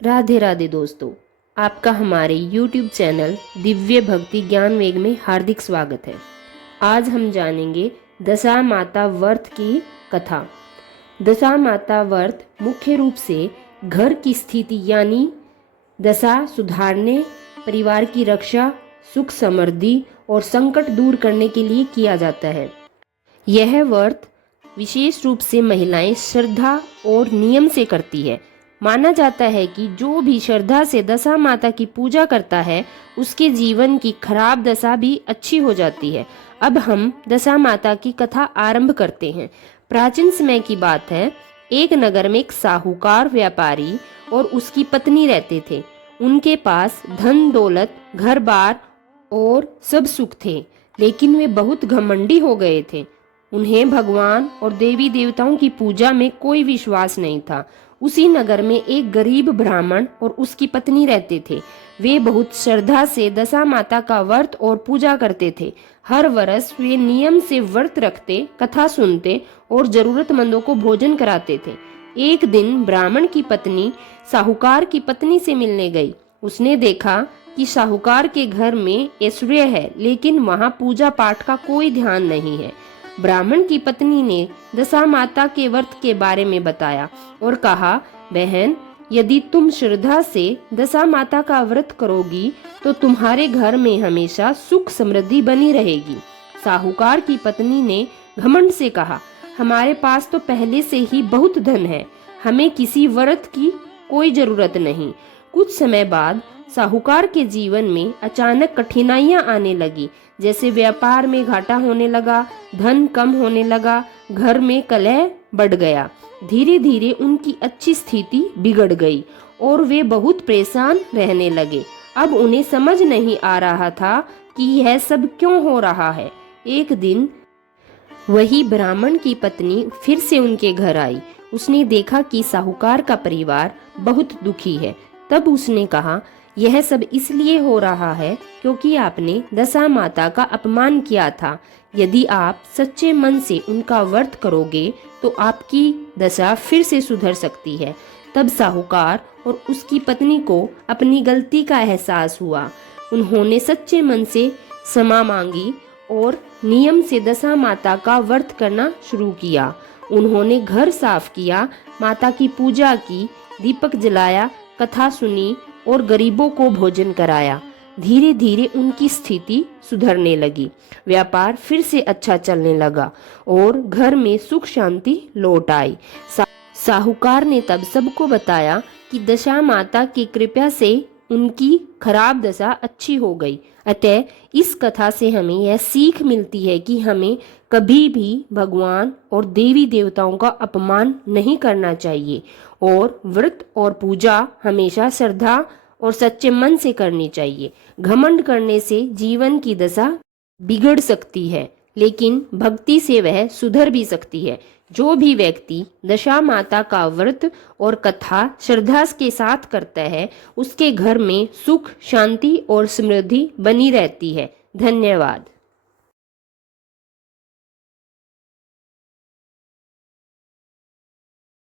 राधे राधे दोस्तों, आपका हमारे YouTube चैनल दिव्य भक्ति ज्ञान वेग में हार्दिक स्वागत है। आज हम जानेंगे दशा माता व्रत की कथा। दशा माता व्रत मुख्य रूप से घर की स्थिति यानी दशा सुधारने, परिवार की रक्षा, सुख समृद्धि और संकट दूर करने के लिए किया जाता है। यह व्रत विशेष रूप से महिलाएं श्रद्धा और नियम से करती है। माना जाता है कि जो भी श्रद्धा से दशा माता की पूजा करता है उसके जीवन की खराब दशा भी अच्छी हो जाती है। अब हम दशा माता की कथा आरंभ करते हैं। प्राचीन समय की बात है। एक नगर में एक साहूकार व्यापारी और उसकी पत्नी रहते थे। उनके पास धन दौलत, घर बार और सब सुख थे, लेकिन वे बहुत घमंडी हो गए थे। उन्हें भगवान और देवी देवताओं की पूजा में कोई विश्वास नहीं था। उसी नगर में एक गरीब ब्राह्मण और उसकी पत्नी रहते थे। वे बहुत श्रद्धा से दशा माता का व्रत और पूजा करते थे। हर वर्ष वे नियम से व्रत रखते, कथा सुनते और जरूरतमंदों को भोजन कराते थे। एक दिन ब्राह्मण की पत्नी साहूकार की पत्नी से मिलने गई। उसने देखा कि साहूकार के घर में ऐश्वर्य है, लेकिन वहाँ पूजा पाठ का कोई ध्यान नहीं है। ब्राह्मण की पत्नी ने दशा माता के व्रत के बारे में बताया और कहा, बहन, यदि तुम श्रद्धा से दशा माता का व्रत करोगी तो तुम्हारे घर में हमेशा सुख समृद्धि बनी रहेगी। साहूकार की पत्नी ने घमंड से कहा, हमारे पास तो पहले से ही बहुत धन है, हमें किसी व्रत की कोई जरूरत नहीं। कुछ समय बाद साहूकार के जीवन में अचानक कठिनाइयां आने लगी, जैसे व्यापार में घाटा होने लगा, धन कम होने लगा, घर में कलह बढ़ गया। धीरे धीरे उनकी अच्छी स्थिति बिगड़ गई और वे बहुत परेशान रहने लगे। अब उन्हें समझ नहीं आ रहा था कि यह सब क्यों हो रहा है। एक दिन वही ब्राह्मण की पत्नी फिर से उनके घर आई। उसने देखा कि साहूकार का परिवार बहुत दुखी है। तब उसने कहा, यह सब इसलिए हो रहा है क्योंकि आपने दशा माता का अपमान किया था। यदि आप सच्चे मन से उनका व्रत करोगे तो आपकी दशा फिर से सुधर सकती है। तब साहूकार और उसकी पत्नी को अपनी गलती का एहसास हुआ। उन्होंने सच्चे मन से क्षमा मांगी और नियम से दशा माता का व्रत करना शुरू किया। उन्होंने घर साफ किया, माता की पूजा की, दीपक जलाया, कथा सुनी और गरीबों को भोजन कराया। धीरे धीरे उनकी स्थिति सुधरने लगी। व्यापार फिर से अच्छा चलने लगा और घर में सुख शांति लौट आई। साहूकार ने तब सबको बताया कि दशा माता की कृपा से उनकी खराब दशा अच्छी हो गई। अतः इस कथा से हमें यह सीख मिलती है कि हमें कभी भी भगवान और देवी देवताओं का अपमान नहीं करना चाहिए और व्रत और पूजा हमेशा श्रद्धा और सच्चे मन से करनी चाहिए। घमंड करने से जीवन की दशा बिगड़ सकती है, लेकिन भक्ति से वह सुधर भी सकती है। जो भी व्यक्ति दशा माता का व्रत और कथा श्रद्धा के साथ करता है, उसके घर में सुख, शांति और समृद्धि बनी रहती है। धन्यवाद।